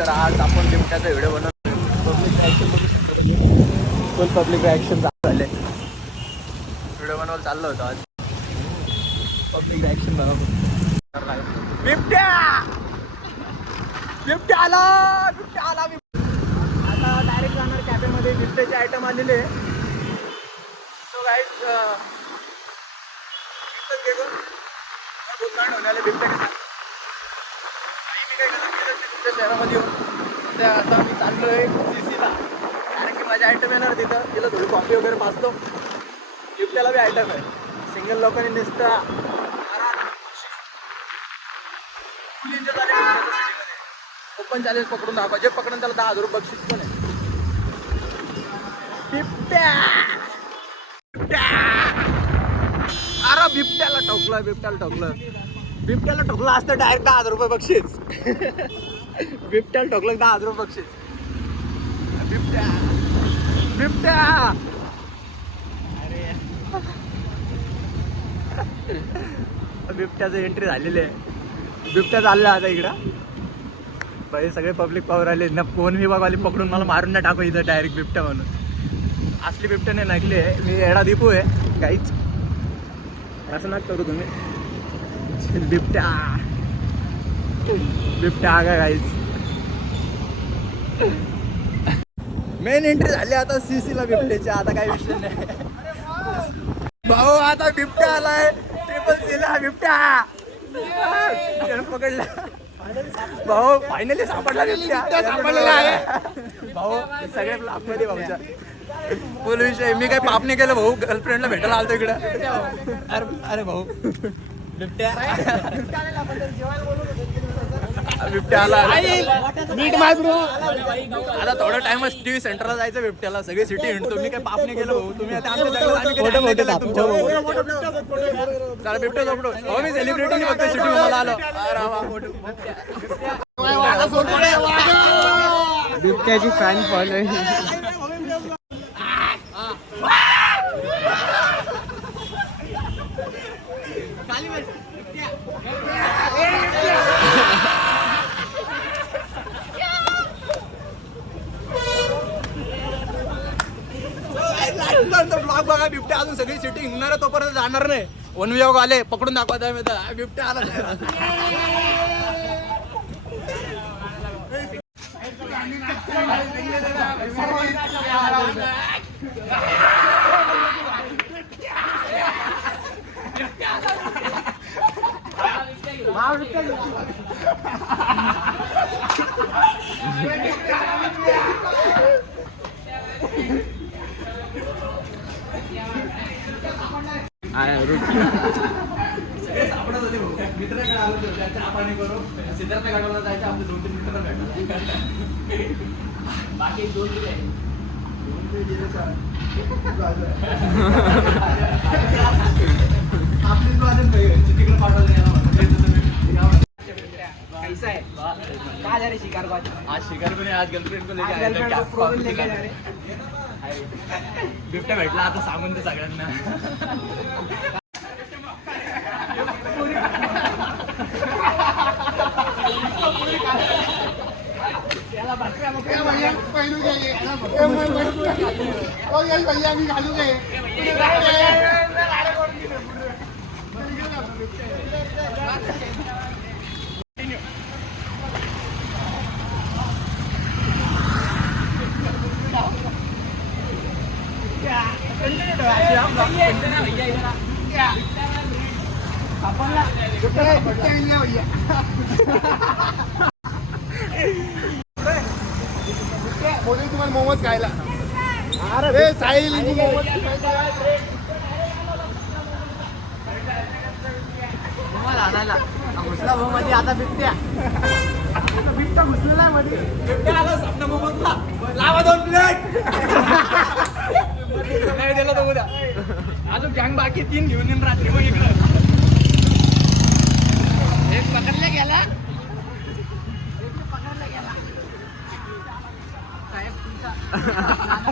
तर आज आपण बिबट्याचा व्हिडिओ बनवतो पब्लिक रिॲक्शन बघू शकतो. फुल पब्लिक रिॲक्शन झाले. व्हिडिओ बनवायला चाललो होतो आज. पब्लिक रिॲक्शन बनवतो बिबट्या! बिबट्या आला! बिबट्या आला आता डायरेक्ट जाणार कॅफेमध्ये बिबट्याचे आयटम आलेले सो गाईज घेतो होण्याला बिबट्या काही मी काय गलत ते शहरामध्ये येऊन. तर आता मी चाललोय सीसीला कारण की माझ्या आयटम येणार तिथं. तिला थोडी कॉफी वगैरे पाचतो बिबट्याला बी आयटम आहे. सिंगल लोकांनी नुसता ओपन चॅलेंज पकडून दहा. जे पकडून त्याला दहा हजार रुपये बक्षीस पण आहे. बिबट्या! बिबट्या! अरे बिबट्याला ठोकलं बिबट्याला ठोकलं. बिबट्याला ठोकलं असतं डायरेक्ट दहा हजार रुपये बक्षीस. बिबट्याला ठोकलं दहा हजार पक्षी बिबट्या. बिबट्या. अरे. बिबट्याचं एंट्री झालेली आहे. बिबट्या चाललं आता इकडं. पहिले सगळे पब्लिक पावर आले ना कोण विभागवाले पकडून मला मारून नाही टाकू इथं डायरेक्ट बिबट्या म्हणून. असली बिबट्या नाही नाकली आहे. मी एडा दीपू आहे. काहीच. असं नका करू तुम्ही. बिबट्या. बिबट्या आगा काहीच मेन एंट्री झाली आता सीसीला बिबट्याची आता काही विषय नाही. भाऊ आता बिबट्या आलाय. ट्रिपल सीला बिबट्या. त्यानं पकडला. भाऊ फायनली सापडला बिबट्या. सापडलेला आहे. भाऊ सगळे ब्लॉकमध्ये भाऊच्या. फुल विषय. मी काय पाप नाही केलं भाऊ. गर्लफ्रेंडला भेटायला आलतो इकडं. अरे अरे भाऊ. बिबट्या. बिबट्या आला नीट मार ब्रो. आता थोडा टाइमच टीव्ही सेंटरला जायचं बिबट्याला. सगळी सिटी हिंडतो. मी काय पाप नाही भाऊ? तुम्ही आता आमच्या? चला बिबट्या झोपडो. हो मी सेलिब्रिटी फक्त सिटी मला आलो. बिबट्याची फॅन फॉलो ब्लॉग बघा बिबट्या अजून सगळी सिटी हिंगणार तोपर्यंत जाणार नाही. वन विभाग आले पकडून दाखवा त्या मी तर. बिबट्या आला. सगळे सापडत होते. मित्राकडे आलो होतो त्या चहा पाणी करू सिद्धार्थ गाडवाला जायचं आपले दोन तीन मित्र भेटले बाकी दोन दिले. आपलीच नाही. तिकडे पाठवलं याला "नाही तुम्ही या म्हणलं." आज शिकार कोणी आज गर्लफ्रेंड को लेके आया था, क्या कॉफी दिला. बिबट्या भेटला आता सांगून ते सगळ्यांना भैया मी घालू गे भैया बोलू तुम्हाला मोमोज खायला. अरे साहिल मोमोज घुसला भाऊ मध्ये आता बिबट्या. बिबट्या घुसलेला आहे मध्ये. बिबट्या आला स्वप्न मोमोजला. लावा दोन प्लेट नाही दिला तो उद्या. अजून गँग बाकी तीन घेऊन येईन रात्री मग इकडं. एक पकडला गेला.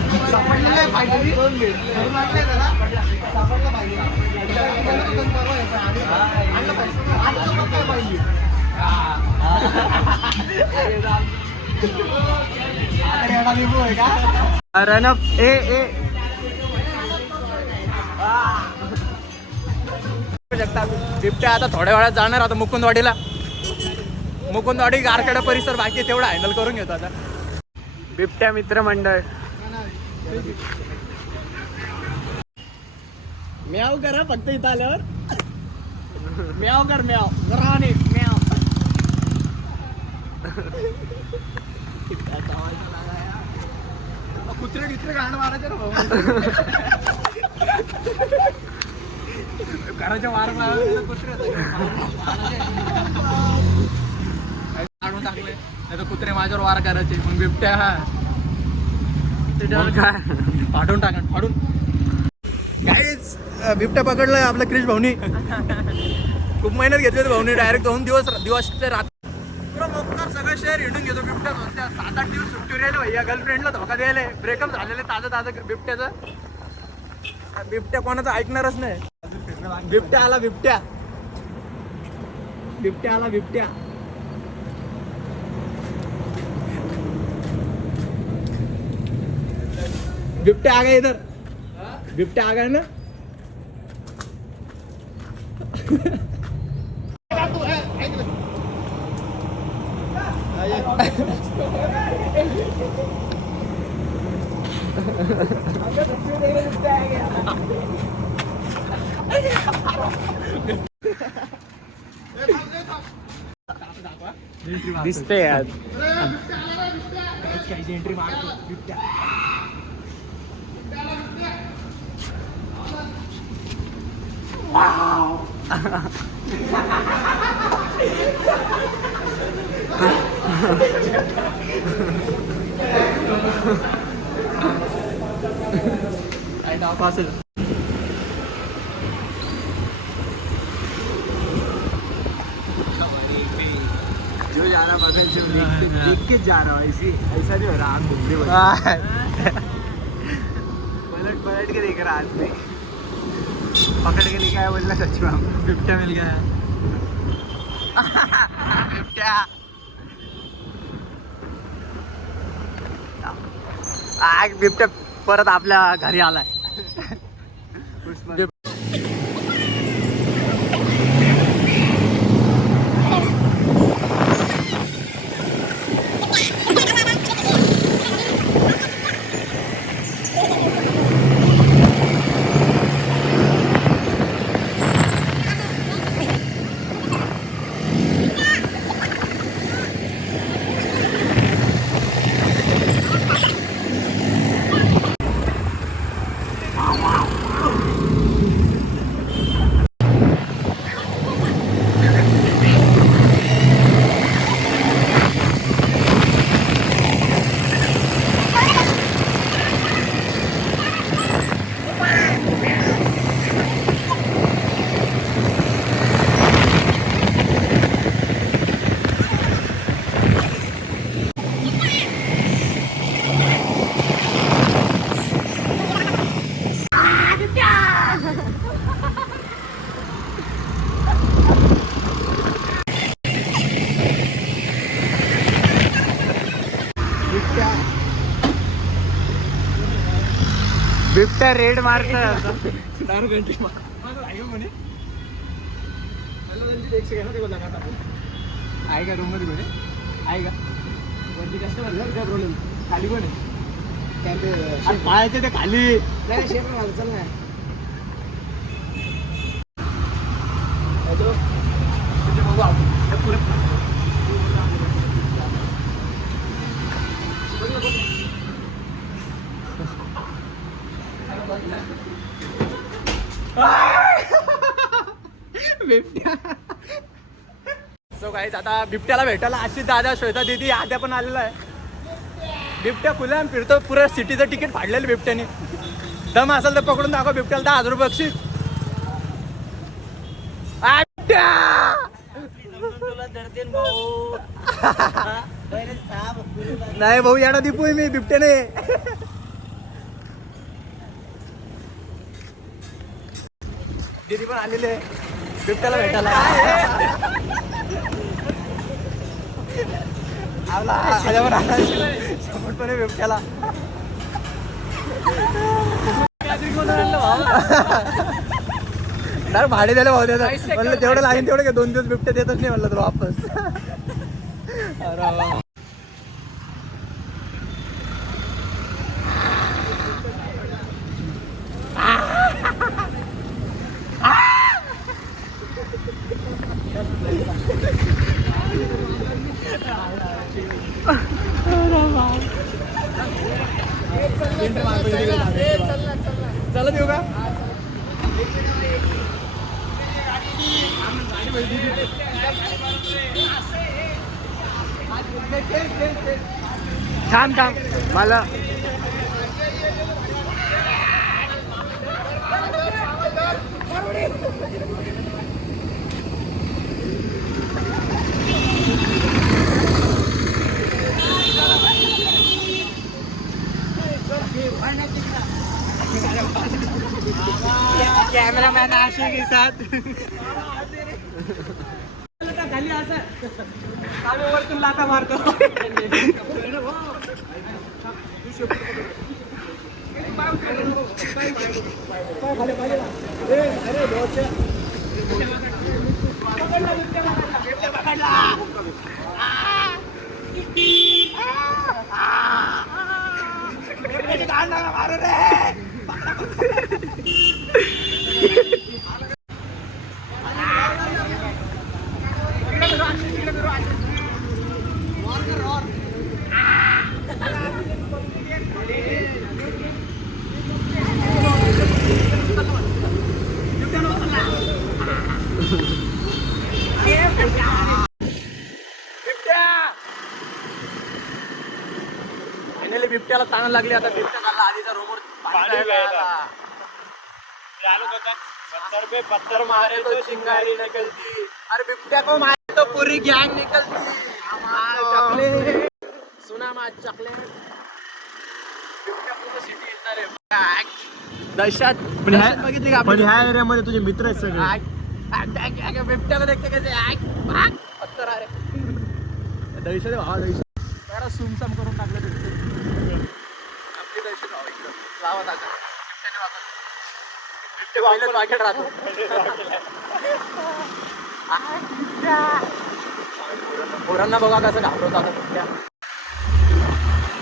गेला तुम्हाला पाहिजे वाटतंय ए ए. शकता बिबट्या आता थोड्या वेळात जाणार आता मुकुंदवाडीला. मुकुंदवाडी गारखेडा परिसर बाकी तेवढा हँडल करून घेतो आता. बिबट्या मित्र मंडळ म्याव करा फक्त इथं आल्यावर. म्याव कर म्याव. जरा नाही म्याव. कुत्रे कित्रे घाण मारायचे ना भाऊ. घराच्या वार कुत्रे. काढून टाकले. नाही तर कुत्रे माझ्यावर वार करायचे. मग बिबट्या हा. काय फाडून टाका फाडून काहीच बिबट्या पकडलाय आपल्या क्रिश भाऊनी. खूप मेहनत घेतली होती भाऊनी. डायरेक्ट दोन दिवस दिवसचे रात पुरा मोकळार सगळं शहर हिंडून घेतो बिबट्या सात आठ दिवस सुट्टी राहिले भैया गर्लफ्रेंडला धोका द्यायला ब्रेकअप झालेले ताजं ताजं बिबट्याचं. बिबट्या कोणाचं ऐकणारच नाही. बिबट्या आला बिबट्या. बिबट्या आला बिबट्या. बिबट्या आ गया इधर। बिबट्या आ गया ना? दिसते यार. एंट्री मारतो बिबट्या असेल जो जा रहा बगल से देख के जा रहा है। ऐसे ऐसा नहीं हो रहा आँख घूमने पलट पलट के देख रहा आदमी पकड़ के लेके आया बोलना सच में बिबट्या मिल गया बिबट्या। आज बिबट्या परत आपल्या घरी आलाय। बिबट्या रेड मारत दारू घंटी आहे का रूममध्ये कोणी आहे का? वरती कस्टमर काय प्रॉब्लेम खाली कोण आहे. पाहायचे ते खाली. नाही शेप चल ना. बिबट्या. सो काहीच आता बिबट्याला भेटायला अशी दादा श्वेता दिदी आद्या पण आलेला आहे. बिबट्या खुल्या फिरतो. पुऱ्या सिटीचं तिकीट फाडलेलं बिबट्याने. दम असेल तर पकडून दाखव बिबट्याला दहा हजार रुपये बक्षीस. नाही भाऊ याडा दिपूय मी बिबट्याने. दिदी पण आलेले बिबट्याला भेटायला. शेवटपणे बिबट्याला. नाही भाडे द्यायला भाऊ द्यायला म्हणलं तेवढं लागेल तेवढं काय दोन दिवस बिबट्या देतच नाही म्हणलं तर वापस. चला देऊ का? थांब थांब. मला कॅमेरामॅन के साथ वरतून लाता मारतो फायनली ताण लागली आता बिबट्या चालला. आधीचा रोमवर पाणी प्यायला. पत्थर मारे तो चिंगारी निकलती. अरे बिबट्या को मारे तो पूरी गैंग निकलती. चॉकलेट सुना मा चॉकलेट बिबट्या पूर्ण सिटी येणार आहे दहशत. दहशत बघितली का पण आपली? ह्या एरियामध्ये तुझे मित्र आहेत सगळे. आग, आग, आग, आग, बिबट्याला देखते कैसे? पत्थर आ रे. दहशत आहे भावा दहशत. जरा सुमसम करून राहतो पोरांना बघा कसं बिबट्या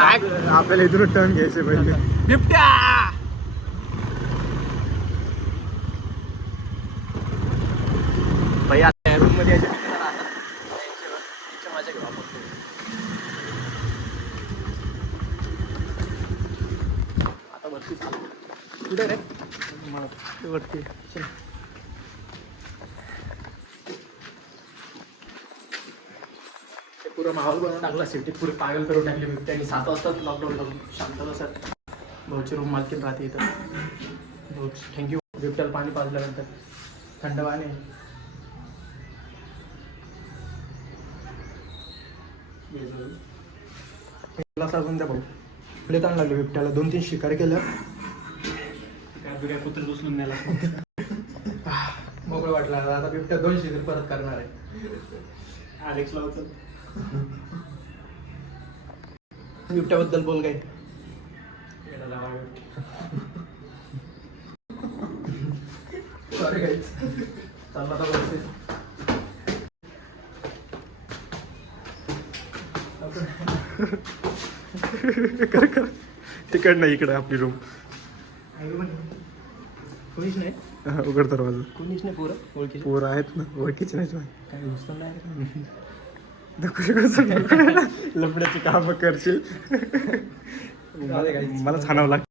आग, आपल्याला इथून टर्न घ्यायचे पहिले. बिबट्या! आता रूममध्ये यायचे मित्र राहतात त्यांच्यावर- त्यांच्या मजा घेऊ आपण आता वरती चालू कुठे रे ते वरती. चल. ते पुरं माहोल बनवून टाकला सिटीत पुरे पागल करून टाकली बिबट्यानी सात वाजताच लॉकडाऊन लावून शांत बसत भाऊची रूम मालकीन राहते इथं. भाऊ थँक्यू बिबट्याला पाणी पाजल्यानंतर. थंड पाणी. ग्लास अजून द्या भाऊ. पुढे ताण लागले बिबट्याला. दोन तीन शिकार केलं कुत्र उचलून नेला. मोकळं वाटलं. आता बिबट्या दोन शिकार परत करणार आहे. अलेक्सला उचल बिबट्याबद्दल बोल काय. सॉरी गाईज चालला आता वरती. तिकडनं इकडे आपली रूम कोणीच नाही. उघड दरवाजा. कोणीच नाही पोरं. ओळखी पोर आहेत ना ओळखीचे नाही तुला. काय घुसतं नाही नको. लफड्याची काम करशील. मला छानावं लागतं.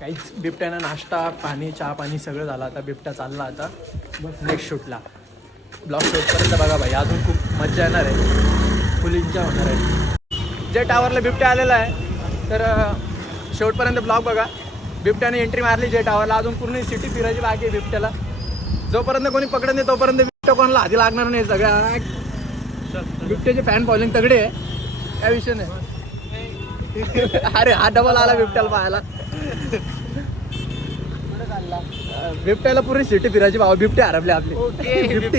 काहीच बिबट्यानं नाश्ता पाणी चहा पाणी सगळं झालं आता. बिबट्या चालला आता. नेक्स्ट शूटला ब्लॉग शूटपर्यंत बघा भाई अजून खूप मजा येणार आहे. फुल होणार आहे. जे टावरला बिबट्या आलेला आहे तर अं, शेवटपर्यंत ब्लॉग बघा. बिबट्याने एंट्री मारली जे टावरला अजून पूर्ण सिटी फिरायची बाकी आहे बिबट्याला. जोपर्यंत कोणी पकडत नाही तोपर्यंत बिबट्या कोणाला हाती लागणार नाही. सगळ्या बिबट्याचे फॅन फॉलोइंग तगडे आहे. काय विषय नाही. अरे हा डबल आला बिबट्याला पाहायला. बिबट्याला पूर्ण सिटी फिरायची भावा बिबटे हरपले आपले. बिबटे.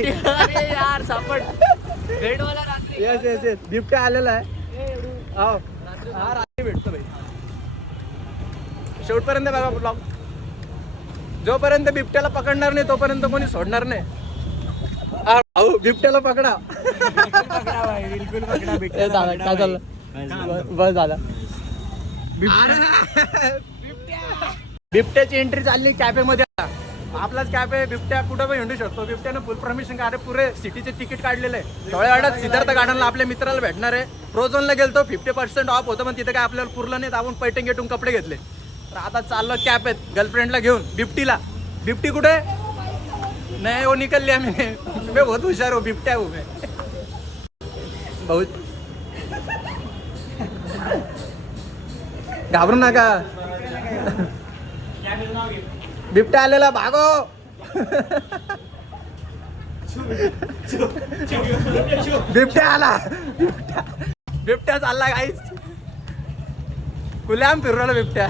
येस येस येस बिबट्या आलेला आहे. हो. हा रात्री भेटतो भाई. शेवटपर्यंत बघा ब्लॉग जोपर्यंत बिबट्याला पकडणार नाही तोपर्यंत कोणी सोडणार नाही. भाऊ बिबट्याला पकडा. बिलकुल काय बस- झालं. बिबट्याची एंट्री चालली कॅफे मध्ये आता आपलाच कॅफे बिबट्या कुठं पण हिंडू शकतो. बिबट्यानं फुल परमिशन अरे पुरे सिटीचे तिकीट काढलेलं आहे. थोड्या सिद्धार्थ गार्डनला आपल्या मित्राला भेटणार आहे. प्रोझोनला गेलतो फिफ्टी पर्सेंट ऑफ होतं पण तिथे काय आपल्याला पुरलं नाही. तर आपण पैठण घेटून कपडे घेतले. तर आता चाललो आहेत गर्लफ्रेंडला घेऊन. बिबटीला. बिबटी कुठे? नाही हो निकलली आम्ही. मी बहुत हुशार हो बिबट्या हो मैं बहुत. घाबरू नका. बिबट्या आलेला भागो. बिबट्या आला. बिबट्या बिबट्या चालला काहीच खुल्याम फिरवला बिबट्या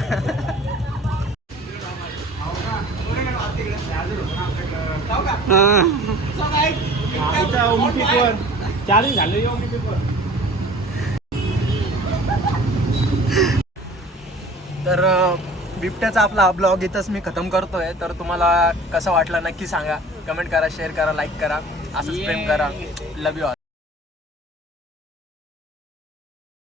झालं तर बिबट्याचा आपला हा ब्लॉग इथंच मी खतम करतोय. तर तुम्हाला कसं वाटलं नक्की सांगा. कमेंट करा शेअर करा लाईक करा. असंच प्रेम करा. लव यू ऑल